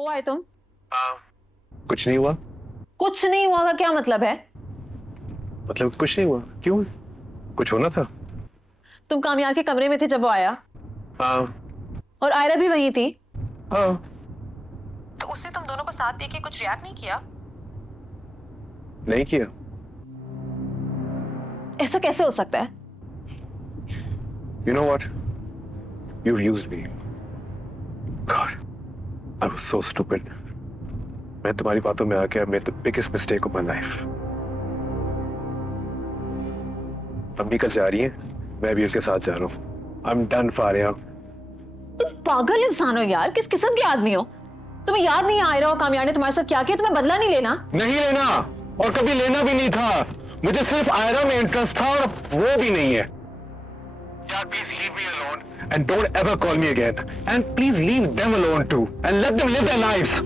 हो आए तुम? हाँ। कुछ नहीं हुआ। कुछ नहीं हुआ का क्या मतलब है? मतलब कुछ नहीं हुआ क्यों? कुछ होना था। तुम कामयार के कमरे में थे जब वो आया। हाँ। और आयरा भी वहीं थी। हाँ। तो उसने तुम दोनों को साथ देख के कुछ रिएक्ट नहीं किया? नहीं किया। ऐसा कैसे हो सकता है? You know what? You've used me. God, I was so stupid. मैं तुम्हारी बातों में आके I made the biggest mistake of my life. अम्मी कल जा रही हैं, मैं भी उनके साथ जा रहा हूँ। I'm done, Faria. तुम पागल इंसान हो यार, किस किस्म के आदमी हो? तुम्हें याद नहीं आयरा और कामयार ने तुम्हारे साथ क्या किया? तुम्हें बदला नहीं लेना? नहीं लेना और कभी लेना भी नहीं था। मुझे सिर्फ आयरा में इंटरेस्ट था और वो भी नहीं है। यार please leave me alone and don't ever call me again. And please leave them alone too and let them live their lives.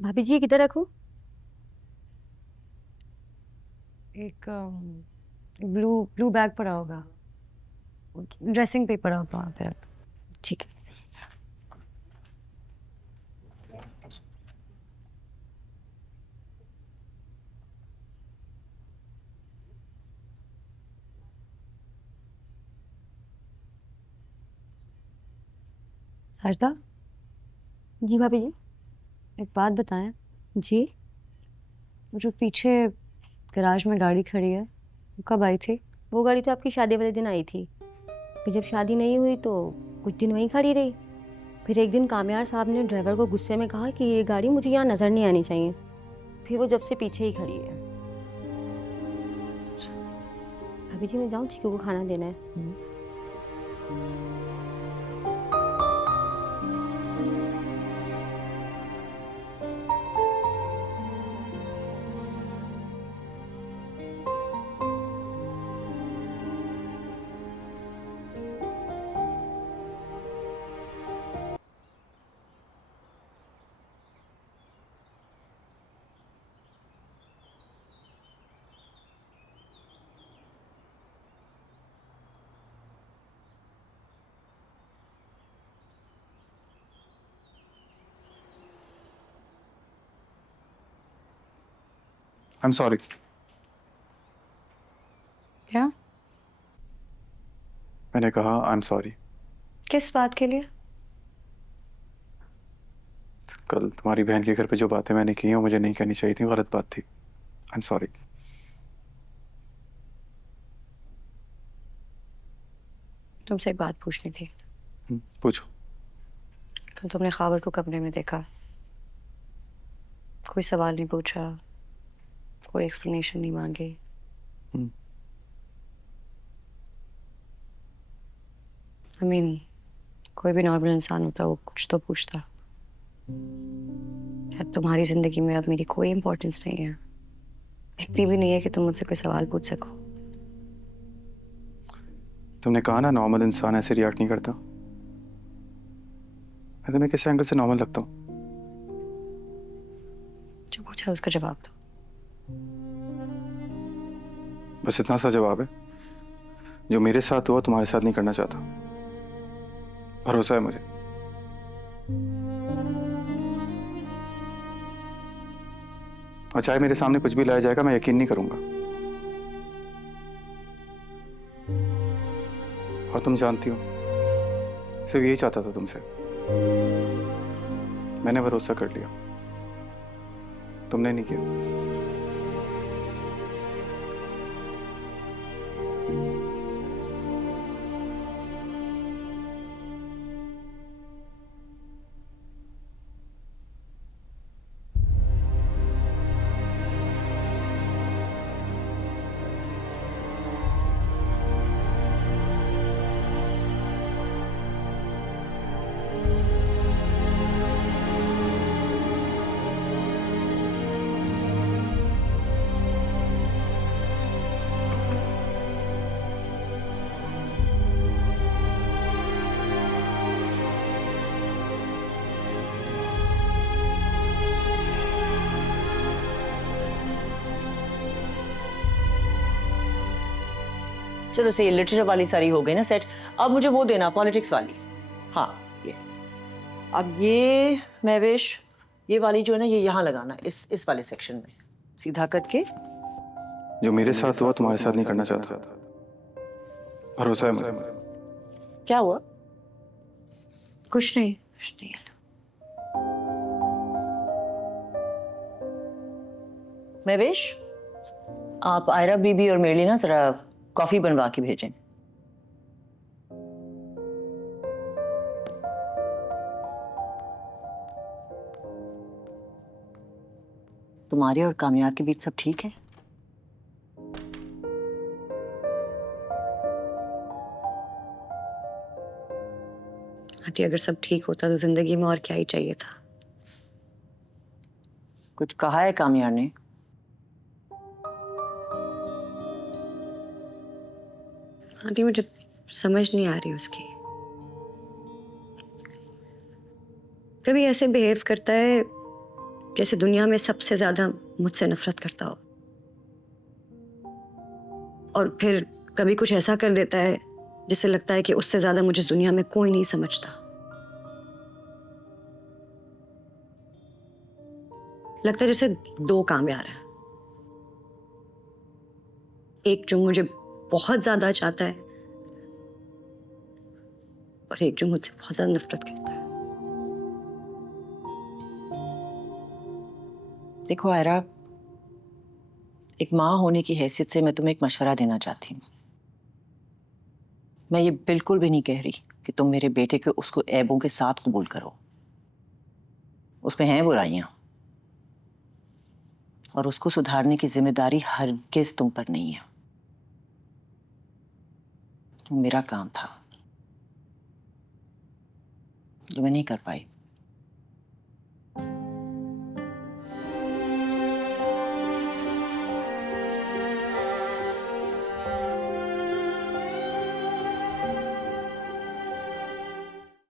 भाभी जी, किधर रखूं? एक ब्लू ब्लू बैग पड़ा होगा, ड्रेसिंग पेपर होगा वहाँ पे। ठीक है। हर्षदा, जी भाभी जी। एक बात बताएं, जी। वो जो पीछे गैराज में गाड़ी खड़ी है वो कब आई थी? वो गाड़ी तो आपकी शादी वाले दिन आई थी। फिर जब शादी नहीं हुई तो कुछ दिन वहीं खड़ी रही। फिर एक दिन कामयार साहब ने ड्राइवर को गुस्से में कहा कि ये गाड़ी मुझे यहाँ नज़र नहीं आनी चाहिए। फिर वो जब से पीछे ही खड़ी है। भाभी जी मैं जाऊँ, चीकू को खाना देना है। I am sorry. क्या? मैंने कहा आई एम सॉरी। किस बात के लिए? कल तुम्हारी बहन के घर पे जो बातें मैंने की हैं वो मुझे नहीं कहनी चाहिए थी, गलत बात थी। I am sorry. तुमसे एक बात पूछनी थी। पूछो। कल तुमने खाबर को कमरे में देखा, कोई सवाल नहीं पूछा, कोई एक्सप्लेनेशन नहीं मांगी। I mean, कोई भी नॉर्मल इंसान होता वो कुछ तो पूछता। शायद तुम्हारी जिंदगी में अब मेरी कोई इम्पोर्टेंस नहीं है, इतनी भी नहीं है कि तुम मुझसे कोई सवाल पूछ सको। तुमने कहा ना नॉर्मल इंसान ऐसे रिएक्ट नहीं करता। मैं तुम्हें किस एंगल से नॉर्मल लगता हूँ? जो पूछा उसका जवाब दो। बस इतना सा जवाब है? जो मेरे साथ हुआ तुम्हारे साथ नहीं करना चाहता। भरोसा है मुझे। और चाहे मेरे सामने कुछ भी लाया जाएगा मैं यकीन नहीं करूंगा। और तुम जानती हो सिर्फ यही चाहता था तुमसे। मैंने भरोसा कर लिया, तुमने नहीं किया। चलो से ये लिटरेचर वाली सारी हो गई ना सेट। अब मुझे वो देना पॉलिटिक्स वाली। हाँ ये अब ये महवेश ये वाली जो है ना ये यहाँ लगाना इस वाले सेक्शन में सीधा करके। जो मेरे साथ हुआ तुम्हारे साथ नहीं करना चाहता। भरोसा है मुझे। क्या हुआ? कुछ नहीं, कुछ नहीं। महवेश आप आयरा बीबी और मेरे लिए ना जरा कॉफी बनवा के भेजें। तुम्हारे और कामयाब के बीच सब ठीक है? आंटी अगर सब ठीक होता तो जिंदगी में और क्या ही चाहिए था। कुछ कहा है कामयाब ने? आंटी मुझे समझ नहीं आ रही उसकी। कभी ऐसे बिहेव करता है जैसे दुनिया में सबसे ज्यादा मुझसे नफरत करता हो, और फिर कभी कुछ ऐसा कर देता है जिससे लगता है कि उससे ज्यादा मुझे इस दुनिया में कोई नहीं समझता। लगता है जैसे दो कामयाब हैं, एक जो मुझे बहुत ज्यादा चाहता है और एक जो मुझसे बहुत ज्यादा नफरत करता है। देखो आयरा, एक माँ होने की हैसियत से मैं तुम्हें एक मशवरा देना चाहती हूँ। मैं ये बिल्कुल भी नहीं कह रही कि तुम मेरे बेटे के उसको ऐबों के साथ कबूल करो, उसमें हैं बुराइयां, और उसको सुधारने की जिम्मेदारी हरगिज तुम पर नहीं है। मेरा काम था जो मैं नहीं कर पाई।